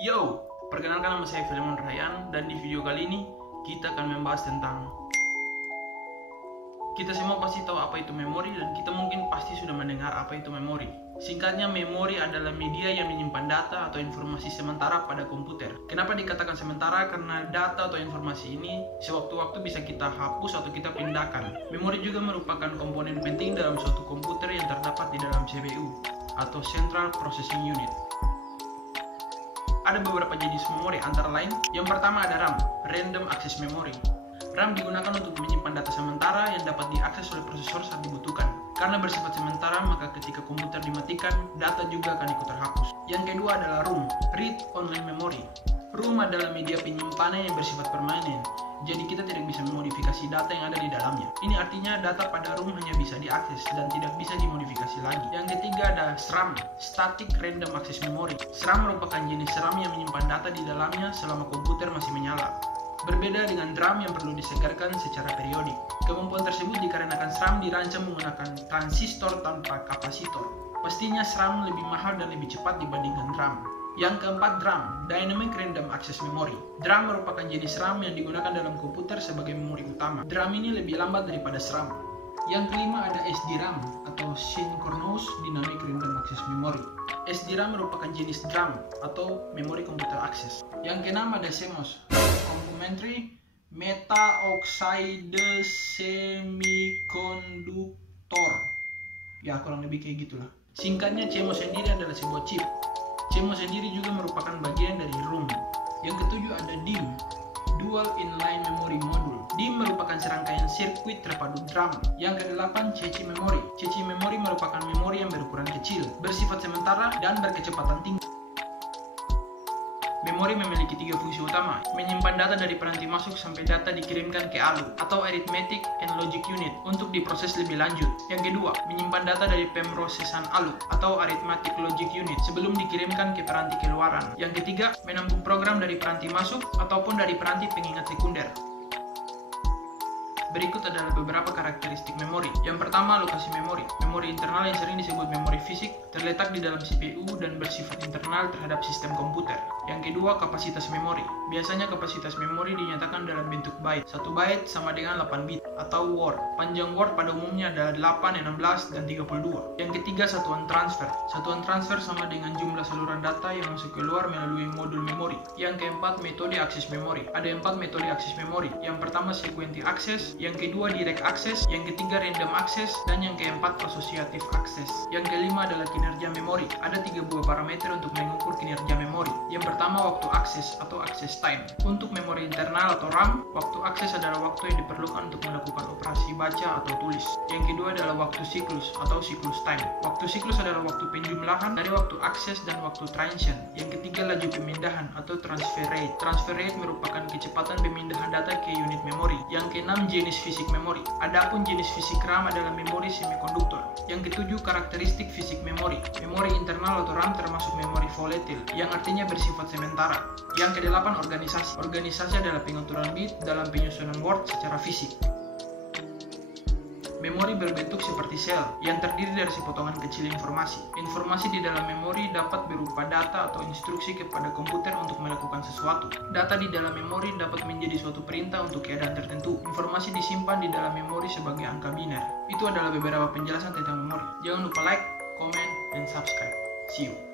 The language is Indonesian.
Yo, perkenalkan nama saya Filemon Ryan dan di video kali ini kita akan membahas tentang kita semua pasti tahu apa itu memori dan kita mungkin pasti sudah mendengar apa itu memori. Singkatnya, memori adalah media yang menyimpan data atau informasi sementara pada komputer. Kenapa dikatakan sementara? Karena data atau informasi ini sewaktu-waktu bisa kita hapus atau kita pindahkan. Memori juga merupakan komponen penting dalam suatu komputer yang terdapat di dalam CPU atau Central Processing Unit. Ada beberapa jenis memori antara lain. Yang pertama ada RAM, Random Access Memory. RAM digunakan untuk menyimpan data sementara yang dapat diakses oleh prosesor saat dibutuhkan. Karena bersifat sementara, maka ketika komputer dimatikan, data juga akan ikut terhapus. Yang kedua adalah ROM, Read Only Memory. ROM adalah media penyimpanan yang bersifat permanen. Jadi kita tidak bisa memodifikasi data yang ada di dalamnya. Ini artinya data pada ROM hanya bisa diakses dan tidak bisa dimodifikasi lagi. Yang ketiga ada SRAM, Static Random Access Memory. SRAM merupakan jenis RAM yang menyimpan data di dalamnya selama komputer masih menyala. Berbeda dengan DRAM yang perlu disegarkan secara periodik. Kemampuan tersebut dikarenakan SRAM dirancang menggunakan transistor tanpa kapasitor. Pastinya SRAM lebih mahal dan lebih cepat dibandingkan DRAM. Yang keempat, DRAM, Dynamic Random Access Memory. DRAM merupakan jenis RAM yang digunakan dalam komputer sebagai memori utama. DRAM ini lebih lambat daripada SRAM. Yang kelima ada SDRAM atau Synchronous Dynamic Random Access Memory. SDRAM merupakan jenis DRAM atau memori komputer akses. Yang keenam ada CMOS, Complementary Meta Oxide Semiconductor. Ya, kurang lebih kayak gitulah. Singkatnya, CMOS sendiri adalah sebuah chip. CMOS sendiri juga merupakan bagian dari ROM. Yang ketujuh ada DIMM, Dual Inline Memory Module. DIMM merupakan serangkaian sirkuit terpadu DRAM. Yang kedelapan, Cache Memory. Cache Memory merupakan memori yang berukuran kecil, bersifat sementara, dan berkecepatan tinggi. Memori memiliki tiga fungsi utama: menyimpan data dari peranti masuk sampai data dikirimkan ke ALU atau Arithmetic and Logic Unit untuk diproses lebih lanjut. Yang kedua, menyimpan data dari pemrosesan ALU atau Arithmetic Logic Unit sebelum dikirimkan ke peranti keluaran. Yang ketiga, menampung program dari peranti masuk ataupun dari peranti pengingat sekunder. Berikut adalah beberapa karakteristik memori. Yang pertama, lokasi memori. Memori internal yang sering disebut memori fisik terletak di dalam CPU dan bersifat internal terhadap sistem komputer. Yang kedua, kapasitas memori. Biasanya kapasitas memori dinyatakan dalam bentuk byte. 1 byte sama dengan 8 bit atau word. Panjang word pada umumnya adalah 8, 16, dan 32. Yang ketiga, satuan transfer. Satuan transfer sama dengan jumlah saluran data yang masuk keluar melalui modul memori. Yang keempat, metode akses memori. Ada 4 metode akses memori. Yang pertama, sequential access. Yang kedua, direct access. Yang ketiga, random access. Dan yang keempat, associative access. Yang kelima adalah kinerja memori. Ada 3 buah parameter untuk mengukur kinerja memori. Yang pertama, waktu akses atau access time. Untuk memori internal atau RAM, waktu akses adalah waktu yang diperlukan untuk melakukan operasi baca atau tulis. Yang kedua adalah waktu siklus atau siklus time. Waktu siklus adalah waktu penjumlahan dari waktu akses dan waktu transient. Yang ketiga, laju pemindahan atau transfer rate. Transfer rate merupakan kecepatan pemindahan data ke unit memori. Yang keenam, jenis fisik memori. Adapun jenis fisik RAM adalah memori semikonduktor. Yang ketujuh, karakteristik fisik memori. Memori internal atau RAM termasuk memori volatile, yang artinya bersifat sementara. Yang kedelapan, organisasi. Organisasi adalah pengaturan bit dalam penyusunan word secara fisik. Memori berbentuk seperti sel yang terdiri dari sepotongan kecil informasi. Informasi di dalam memori dapat berupa data atau instruksi kepada komputer untuk melakukan sesuatu. Data di dalam memori dapat menjadi suatu perintah untuk keadaan tertentu. Informasi disimpan di dalam memori sebagai angka biner. Itu adalah beberapa penjelasan tentang memori. Jangan lupa like, comment, dan subscribe. See you.